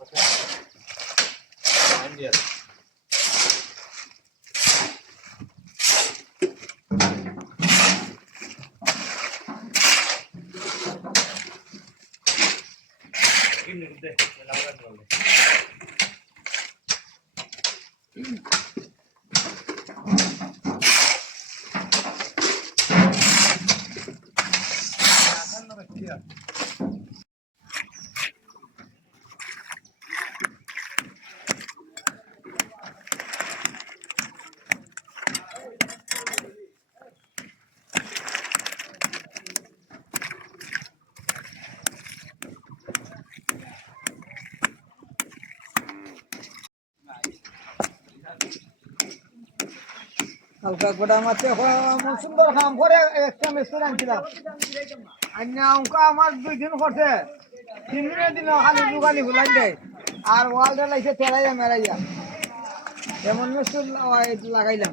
India. Ini deh, lawan boleh. হালকা গোটা মাছে এমন সুন্দর কাম করে একটা মেশিন আনছিলাম আন্যা অঙ্কা আমার 2 দিন করছে 3 দিনের দিন খালি দুগালি ভুলাই দেয় আর ওয়ালটা লাইছে তেরাইয়া মেরাইয়া এমন মেশিন লাগাইলাম